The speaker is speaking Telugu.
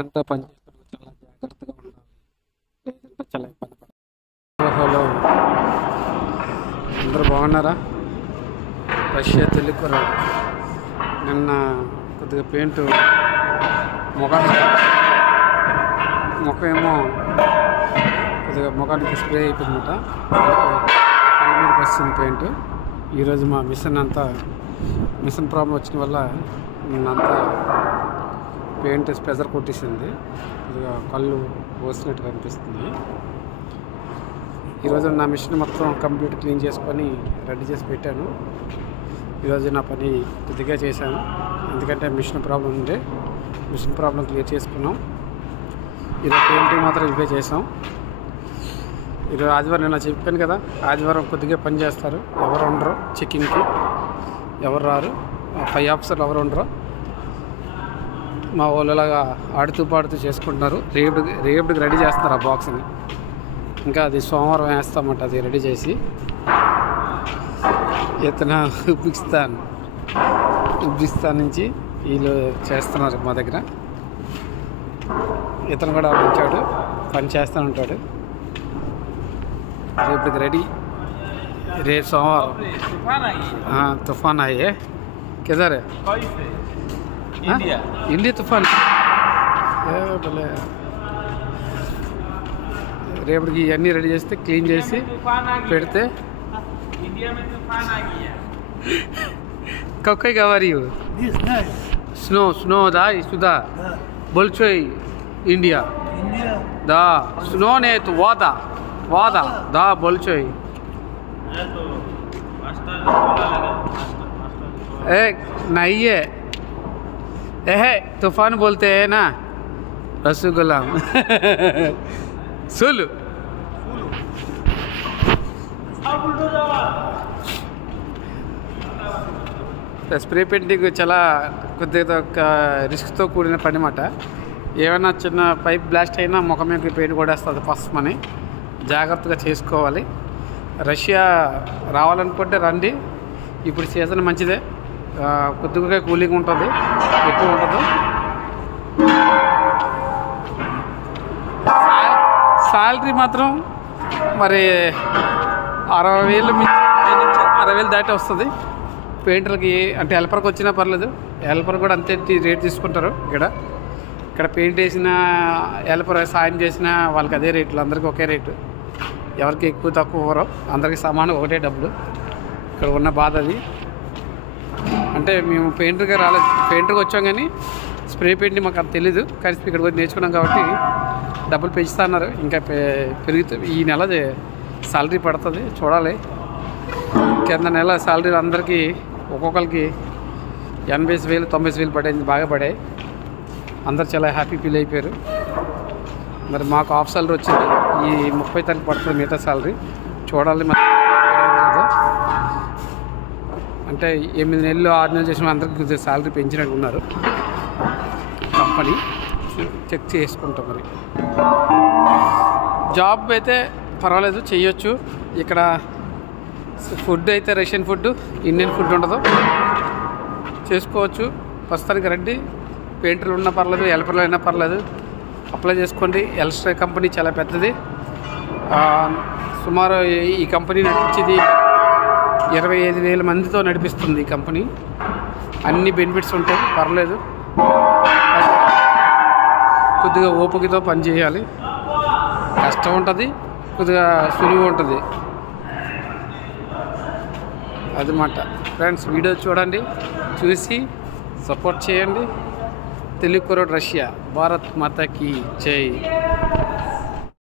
అంతా పనిచేస్తున్నప్పుడు చాలా జాగ్రత్తగా ఉండాలి, లేదంటే చాలా ఇబ్బంది పడాలి. హలో, అందరూ బాగున్నారా? రష్యా తెలుగు కుర్రాడు నిన్న కొద్దిగా పెయింట్ ముఖమేమో కొద్దిగా ముఖానికి స్ప్రే అయిపోయిందన్నమాట. కళ్ళ మీదకి వస్తుంది పెయింట్. ఈరోజు మా మిషన్ ప్రాబ్లం వచ్చిన వల్ల నిన్నంతా పెయింట్ స్పెజర్ కొట్టేసింది. కొద్దిగా కళ్ళు పోసినట్టు కనిపిస్తుంది. ఈరోజు నా మిషన్ మొత్తం కంప్లీట్ క్లీన్ చేసుకొని రెడీ చేసి పెట్టాను. ఈరోజు నా పని కొద్దిగా చేశాను, ఎందుకంటే మిషన్ ప్రాబ్లం ఉంది. మిషన్ ప్రాబ్లం క్లియర్ చేసుకున్నాం. ఈరోజు పెయింటింగ్ మాత్రం ఇంకే చేసాం. ఈరోజు ఆదివారం నేను చెప్పాను కదా, ఆదివారం కొద్దిగా పని చేస్తారు. ఎవరు ఉండరు చెక్కింగ్కి, ఎవరు రారు, 5 ఆఫీసర్లు ఎవరు ఉండరు. మా వాళ్ళలాగా ఆడుతూ పాడుతూ చేసుకుంటున్నారు. రేపటికి రెడీ చేస్తున్నారు ఆ బాక్స్ని. ఇంకా అది సోమవారం వేస్తామంట. అది రెడీ చేసి ఇతను ఉజ్బెకిస్తాన్ నుంచి వీళ్ళు చేస్తున్నారు మా దగ్గర. ఇతను కూడా వచ్చాడు, పని చేస్తూ ఉంటాడు. రేపటికి రెడీ. రేపు సోమవారం. తుఫాన్ అయ్యే కిదర్ ఇండియా తుఫాన్. రేపటికి ఇవన్నీ రెడీ చేస్తే క్లీన్ చేసి పెడితే కక్కై గవారి స్నో దా సుదా బొల్చోయ్ ఇండియా దా స్నో నే తు వాదా దా బొల్చోయ్ नहीं है तूफान बोलते हैं ना रसगुल्ला सुल స్ప్రే పెయింటింగ్ చాలా కొద్దిగా రిస్క్తో కూడిన పని అన్నమాట. ఏమైనా చిన్న పైప్ బ్లాస్ట్ అయినా ముఖం మీద పెయింట్ కొడేస్తుంది పసుమని. జాగ్రత్తగా చేసుకోవాలి. రష్యా రావాలనుకుంటే రండి. ఇప్పుడు సీజన్ మంచిదే, కొద్దిగా కూలింగ్ ఉంటుంది, ఎక్కువ ఉండదు. శాలరీ మాత్రం మరి 60,000 నుంచి 60,000 దాటి వస్తుంది పెయింటర్కి. అంటే హెల్పర్కి వచ్చినా పర్లేదు, హెల్పర్ కూడా అంతే రేట్ తీసుకుంటారు. ఇక్కడ పెయింట్ వేసిన హెల్పర్ సాయం చేసిన వాళ్ళకి అదే రేట్లు, అందరికీ ఒకే రేటు. ఎవరికి ఎక్కువ తక్కువ ఇవ్వరు, అందరికీ సమానం ఒకటే డబ్బులు. ఇక్కడ ఉన్న బాధ అది. అంటే మేము పెయింటర్గా రాలేదు, పెయింటర్గా వచ్చాం కానీ స్ప్రే పెయింటింగ్ మాకు అంత తెలీదు. కానీ ఇక్కడికి వచ్చి నేర్చుకున్నాం కాబట్టి డబ్బులు పెంచుతా అన్నారు. ఇంకా పెరుగుతుంది. ఈ నెల శాలరీ పడుతుంది, చూడాలి. కింద నెల శాలరీ అందరికీ ఒక్కొక్కరికి 80,000 90,000 పడింది, బాగా పడాయి. అందరు చాలా హ్యాపీ ఫీల్ అయిపోయారు. మరి మాకు హాఫ్ శాలరీ వచ్చింది. ఈ 30 తారీఖు పడుతుంది మిగతా శాలరీ. చూడాలి మరి. అంటే 8 నెలలు 6 నెలలు చేసిన అందరికీ శాలరీ పెంచినట్టు ఉన్నారు. కంపెనీ చెక్ చేసుకుంటాం. మరి జాబ్ అయితే పర్వాలేదు, చేయొచ్చు. ఇక్కడ ఫుడ్ అయితే రష్యన్ ఫుడ్, ఇండియన్ ఫుడ్ ఉండదు, చేసుకోవచ్చు. ప్రస్తుతానికి రండి. పెయింటర్లు ఉన్నా పర్లేదు, హెల్పర్లు అయినా పర్లేదు, అప్లై చేసుకోండి. ఎల్స్ట్రా కంపెనీ చాలా పెద్దది. సుమారు ఈ కంపెనీ నడిపించేది 25,000 మందితో నడిపిస్తుంది ఈ కంపెనీ. అన్ని బెనిఫిట్స్ ఉంటాయి, పర్లేదు. కొద్దిగా ఓపికతో పని చేయాలి. కష్టం ఉంటుంది, కొద్దిగా సులువు ఉంటుంది. అదన్నమాట ఫ్రెండ్స్. వీడియో చూడండి, చూసి సపోర్ట్ చేయండి. తెలుగు కుర్రాడు రష్యా. భారత్ మాతాకి జై.